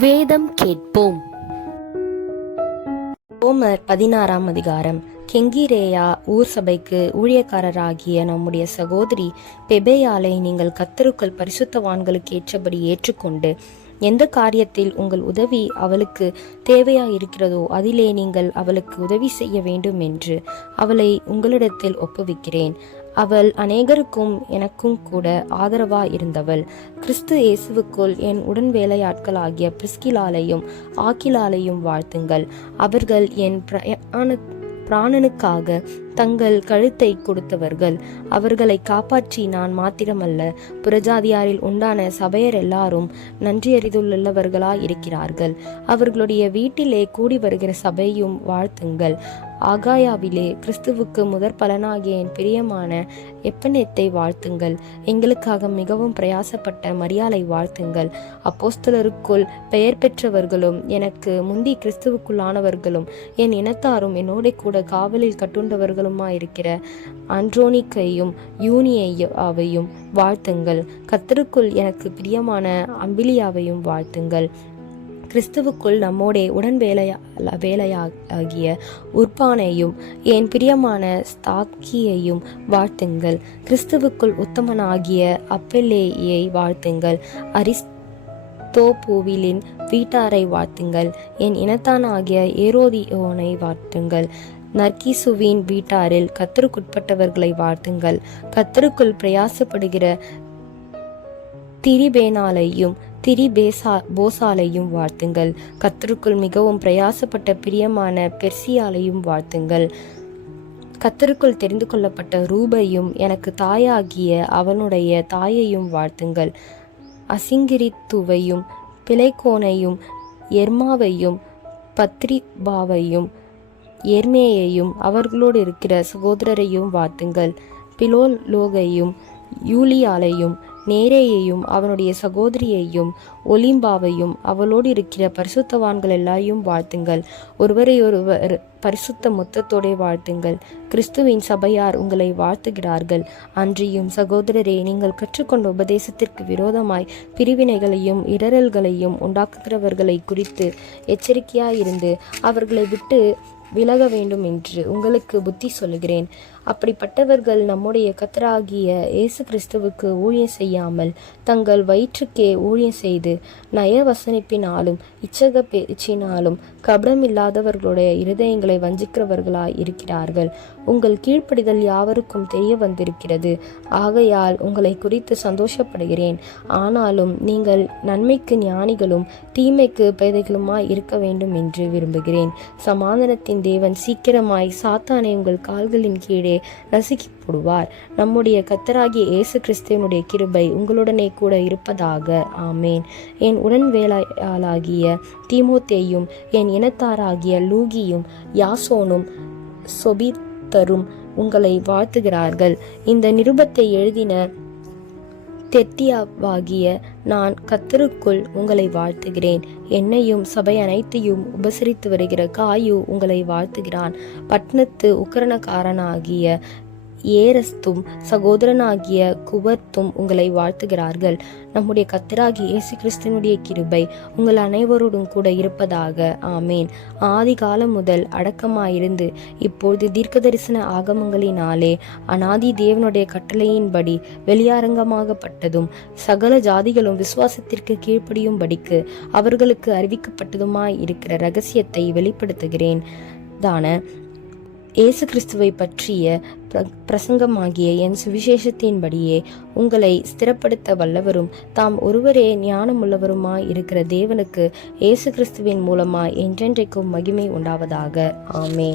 வேதம் கேட்போம். ஓமர் பதினாறாம் அதிகாரம். கெங்கிரேயா ஊர் சபைக்கு ஊழியக்காரராகிய நம்முடைய சகோதரி பெபேயாலை நீங்கள் கத்தருக்குள் பரிசுத்தவான்களுக்கு ஏற்றபடி ஏற்றுக்கொண்டு எந்த காரியத்தில் உங்கள் உதவி அவளுக்கு தேவையா இருக்கிறதோ அதிலே நீங்கள் அவளுக்கு உதவி செய்ய வேண்டும் என்று அவளை உங்களிடத்தில் ஒப்புவிக்கிறேன். அவள் அநேகருக்கும் எனக்கும் கூட ஆதரவா இருந்தவள். கிறிஸ்து இயேசுவுக்குள் என் உடன் வேலையாட்களாகிய பிரிஸ்கிலாலையும் ஆக்கிலாலையும் வாழ்த்துங்கள். அவர்கள் என் பிரயாண பிராணனுக்காக தங்கள் கழுத்தை கொடுத்தவர்கள். அவர்களை காப்பாற்றி நான் மாத்திரமல்ல புறஜாதியாரில் உண்டான சபையர் எல்லாரும் நன்றியறிதுள்ளவர்களாய் இருக்கிறார்கள் அவர்களுடைய வீட்டிலே கூடி வருகிற சபையும் வாழ்த்துங்கள். ஆகாயாவிலே கிறிஸ்துவுக்கு முதற் பலனாகிய என் பிரியமான எப்பனேத்தை வாழ்த்துங்கள். எங்களுக்காக மிகவும் பிரயாசப்பட்ட மரியாதை வாழ்த்துங்கள். அப்போஸ்தலருக்குள் பெயர் பெற்றவர்களும் எனக்கு முந்தி கிறிஸ்துவுக்குள்ளானவர்களும் என் இனத்தாரும் என்னோட கூட காவலில் கட்டுண்டவர்களும் இருக்கிற அன்ட்ரோனிக்கையும் யூனியாவையும் வாழ்த்துங்கள். கத்தருக்குள் எனக்கு பிரியமான அம்பிலியாவையும் வாழ்த்துங்கள். கிறிஸ்துவுக்குள் நம்மோடே உடன் வேலையா வேலையாகிய உர்பானையும் என் பிரியமான ஸ்தாக்கியையும் வாழ்த்துங்கள். கிறிஸ்துவுக்குள் உத்தமனாகிய அப்பெல்லேயை வாழ்த்துங்கள். அரிஸ்தோபூவிலின் வீட்டாரை வாழ்த்துங்கள். என் இனத்தானாகிய ஏரோதியோனை வாழ்த்துங்கள். நர்கிசுவின் வீட்டாரில் கத்தருக்குட்பட்டவர்களை வாழ்த்துங்கள். கத்தருக்குள் பிரயாசப்படுகிற திரிபேனாலையும் திரிபேசா போசாலையும் வாழ்த்துங்கள். கத்தருக்குள் மிகவும் பிரயாசப்பட்ட பிரியமான பெர்சியாலையும் வாழ்த்துங்கள். கத்தருக்குள் தெரிந்து கொள்ளப்பட்ட ரூபையும் எனக்கு தாயாகிய அவனுடைய தாயையும் வாழ்த்துங்கள். அசிங்கிரித்துவையும் பிளைக்கோனையும் எர்மாவையும் பத்ரிபாவையும் எர்மேயையும் அவர்களோடு இருக்கிற சகோதரரையும் வாழ்த்துங்கள். பிலோலோகையும் யூலியாலையும் நேரேயையும் அவனுடைய சகோதரியையும் ஒலிம்பாவையும் அவளோடு இருக்கிற பரிசுத்தவான்கள் எல்லாரையும் வாழ்த்துங்கள். ஒருவரை ஒருவர் பரிசுத்த மொத்தத்தோடே வாழ்த்துங்கள். கிறிஸ்துவின் சபையார் உங்களை வாழ்த்துகிறார்கள். அன்றியும் சகோதரரே நீங்கள் கற்றுக்கொண்ட உபதேசத்திற்கு விரோதமாய் பிரிவினைகளையும் இடரல்களையும் உண்டாக்குகிறவர்களை குறித்து எச்சரிக்கையாயிருந்து அவர்களை விட்டு விலக வேண்டும் என்று உங்களுக்கு புத்தி சொல்லுகிறேன். அப்படிப்பட்டவர்கள் நம்முடைய கத்தராகிய இயேசு கிறிஸ்துவுக்கு ஊழியம் செய்யாமல் தங்கள் வயிற்றுக்கே ஊழியம் செய்து நயவசனிப்பினாலும் இச்சக பேச்சினாலும் கபடமில்லாதவர்களுடைய இருதயங்களை வஞ்சிக்கிறவர்களாய் இருக்கிறார்கள். உங்கள் கீழ்ப்படிதல் யாவருக்கும் தெரிய வந்திருக்கிறது. ஆகையால் உங்களை குறித்து சந்தோஷப்படுகிறேன். ஆனாலும் நீங்கள் நன்மைக்கு ஞானிகளும் தீமைக்கு பேதைகளுமாய் இருக்க வேண்டும் என்று விரும்புகிறேன். சமாதானத்தின் தேவன் சீக்கிரமாய் சாத்தானை உங்கள் கால்களின் கீழே நசுக்கி போடுவார் நம்முடைய கத்தராகிய இயேசு கிறிஸ்துவனுடைய கிருபை உங்களுடனே கூட இருப்பதாக. ஆமேன். என் உடன் வேலையாளாகிய தீமோத்தேயும் என் இனத்தாராகிய லூகியும் யாசோனும் சொபித்தரும் உங்களை வாழ்த்துகிறார்கள். இந்த நிருபத்தை எழுதின தெத்தியாவாகிய நான் கத்தருக்குள் உங்களை வாழ்த்துகிறேன். என்னையும் சபை அனைத்தையும் உபசரித்து வருகிற காயு உங்களை வாழ்த்துகிறான். பட்னத்து உக்கரணக்காரனாகிய ஏரஸ்தும் சகோதரனாகிய குவர்த்தும் உங்களை வாழ்த்துகிறார்கள். நம்முடைய கத்தராகி இயேசு கிறிஸ்தனுடைய கிருபை உங்கள் அனைவரோடும் கூட இருப்பதாக. ஆமேன். ஆதி காலம் முதல் அடக்கமாயிருந்து இப்பொழுது தீர்க்க தரிசன ஆகமங்களினாலே அனாதி தேவனுடைய கட்டளையின்படி வெளியாரங்கமாகப்பட்டதும் சகல ஜாதிகளும் விசுவாசத்திற்கு கீழ்ப்படியும்படிக்கு அவர்களுக்கு அறிவிக்கப்பட்டதுமாய் இருக்கிற ரகசியத்தை வெளிப்படுத்துகிறேன். தான இயேசு கிறிஸ்துவை பற்றிய பிர பிரசங்கமாகிய என் சுவிசேஷத்தின்படியே உங்களை ஸ்திரப்படுத்த வல்லவரும் தாம் ஒருவரே ஞானமுள்ளவருமாய் இருக்கிற தேவனுக்கு இயேசு கிறிஸ்துவின் மூலமாய் என்றென்றைக்கும் மகிமை உண்டாவதாக. ஆமே